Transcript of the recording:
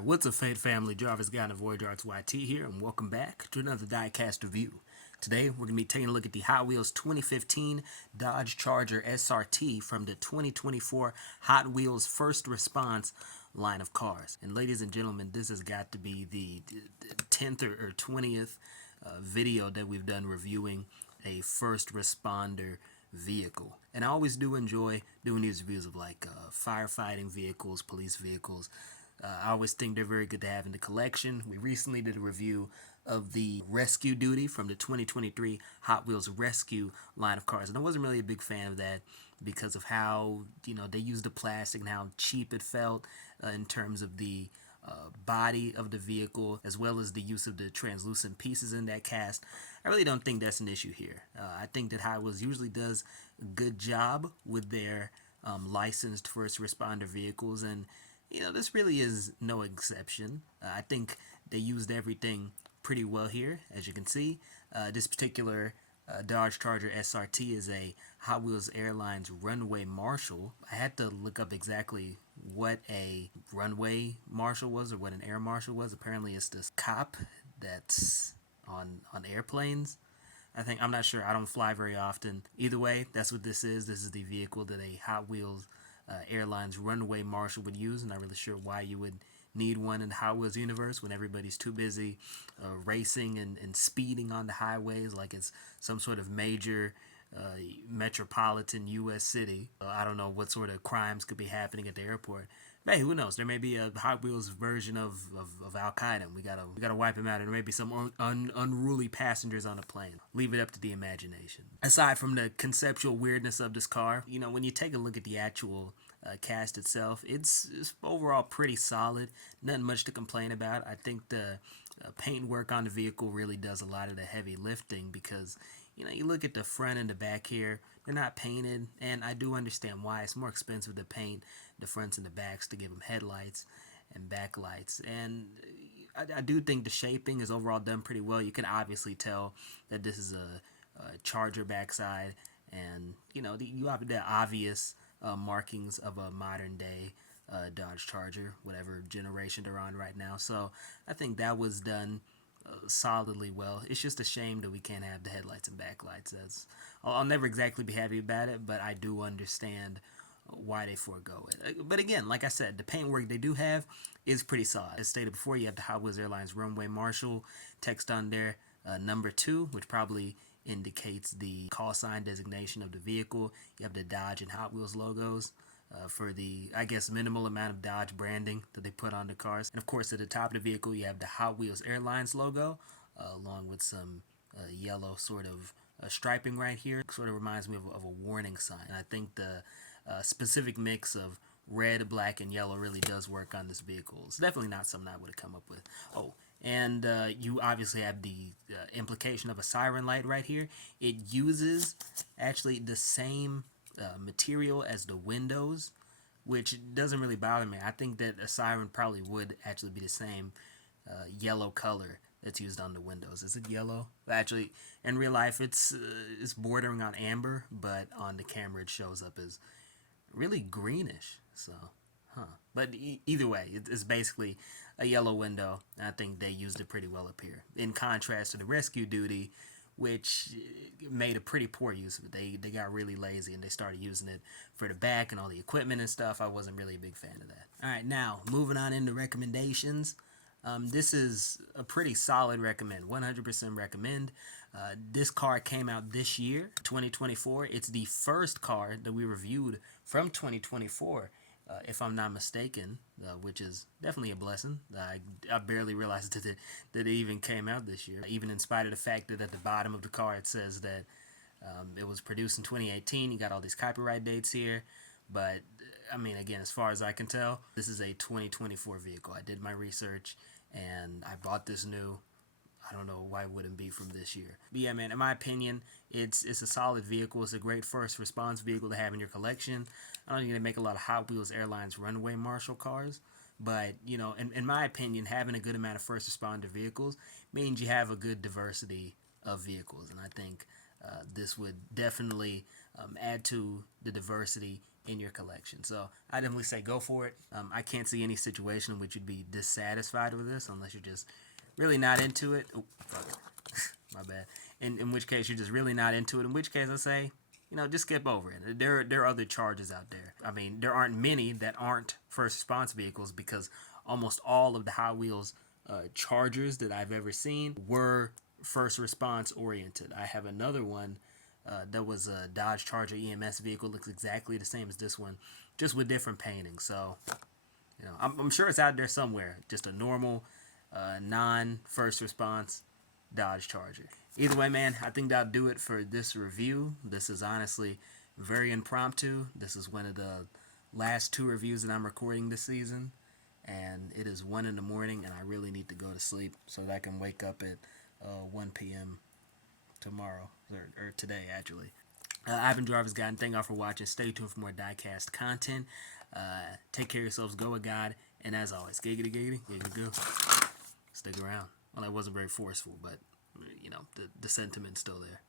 Alright, what's up, Fate Family? Jarvis Guy and Void Arts YT here, and welcome back to another Diecast review. Today, we're going to be taking a look at the Hot Wheels 2015 Dodge Charger SRT from the 2024 Hot Wheels First Response line of cars. And ladies and gentlemen, this has got to be the 10th or 20th video that we've done reviewing a first responder vehicle. And I always do enjoy doing these reviews of like firefighting vehicles, police vehicles. I always think they're very good to have in the collection. We recently did a review of the Rescue Duty from the 2023 Hot Wheels Rescue line of cars, and I wasn't really a big fan of that because of how they used the plastic and how cheap it felt in terms of the body of the vehicle, as well as the use of the translucent pieces in that cast. I really don't think that's an issue here. I think that Hot Wheels usually does a good job with their licensed first responder vehicles, and this really is no exception. I think they used everything pretty well here, as you can see. This particular Dodge Charger SRT is a Hot Wheels Airlines runway marshal. I had to look up exactly what a runway marshal was or what an air marshal was. Apparently it's this cop that's on airplanes. I'm not sure. I don't fly very often. Either way, that's what this is. This is the vehicle that a Hot Wheels Airlines runway marshal would use. I'm not really sure why you would need one in the Hot Wheels universe when everybody's too busy racing and speeding on the highways like it's some sort of major metropolitan U.S. city. I don't know what sort of crimes could be happening at the airport. Hey, who knows? There may be a Hot Wheels version of Al Qaeda. We gotta wipe him out. And there may be some unruly passengers on a plane. Leave it up to the imagination. Aside from the conceptual weirdness of this car, when you take a look at the actual cast itself, it's overall pretty solid. Nothing much to complain about. I think the paint work on the vehicle really does a lot of the heavy lifting because you look at the front and the back here, they're not painted, and I do understand why. It's more expensive to paint the fronts and the backs to give them headlights and backlights, and I do think the shaping is overall done pretty well. You can obviously tell that this is a Charger backside, and you have the obvious markings of a modern day Dodge Charger, whatever generation they're on right now. So I think that was done solidly well. It's just a shame that we can't have the headlights and backlights. I'll never exactly be happy about it, but I do understand why they forego it. But again, like I said, the paint work they do have is pretty solid. As stated before, you have the Hot Wheels Airlines runway marshal text on there, number 2, which probably indicates the call sign designation of the vehicle. You have the Dodge and Hot Wheels logos for the, I guess, minimal amount of Dodge branding that they put on the cars. And of course, at the top of the vehicle, you have the Hot Wheels Airlines logo, along with some yellow sort of striping right here. It sort of reminds me of a warning sign. And I think the specific mix of red, black, and yellow really does work on this vehicle. It's definitely not something I would have come up with. Oh, and you obviously have the implication of a siren light right here. It uses actually the same material as the windows, which doesn't really bother me. I think that a siren probably would actually be the same yellow color that's used on the windows. Is it yellow? Actually, in real life, it's bordering on amber, but on the camera it shows up as really greenish. So, But either way, it's basically a yellow window. I think they used it pretty well up here. In contrast to the Rescue Duty, which made a pretty poor use of it. They got really lazy and they started using it for the back and all the equipment and stuff. I wasn't really a big fan of that. All right, now moving on into recommendations. This is a pretty solid recommend, 100% recommend. This car came out this year, 2024. It's the first car that we reviewed from 2024, if I'm not mistaken, which is definitely a blessing. I barely realized that it even came out this year, even in spite of the fact that at the bottom of the car it says that it was produced in 2018. You got all these copyright dates here, but I mean, again, as far as I can tell, this is a 2024 vehicle. I did my research and I bought this new. I don't know why it wouldn't be from this year. But yeah, man, in my opinion, it's a solid vehicle. It's a great first response vehicle to have in your collection. I don't think they make a lot of Hot Wheels Airlines runway marshal cars, but in my opinion, having a good amount of first responder vehicles means you have a good diversity of vehicles, and I think this would definitely add to the diversity in your collection. So I definitely say go for it. I can't see any situation in which you'd be dissatisfied with this unless you're just really not into it. Oh, fuck it. My bad. In which case you're just really not into it. In which case I say, just skip over it. There are other Chargers out there. I mean, there aren't many that aren't first response vehicles because almost all of the Hot Wheels Chargers that I've ever seen were first response oriented. I have another one that was a Dodge Charger EMS vehicle. Looks exactly the same as this one, just with different painting. So, I'm sure it's out there somewhere. Just a normal, non-first response Dodge Charger. Either way, man, I think that'll do it for this review. This is honestly very impromptu. This is one of the last 2 reviews that I'm recording this season, and it is 1 in the morning, and I really need to go to sleep so that I can wake up at 1 p.m. tomorrow, or today, actually. I've been Jarvis God, and thank y'all for watching. Stay tuned for more Diecast content. Take care of yourselves, go with God, and as always, giggity, giggity, giggity, go. Stick around. Well, that wasn't very forceful, but, the sentiment's still there.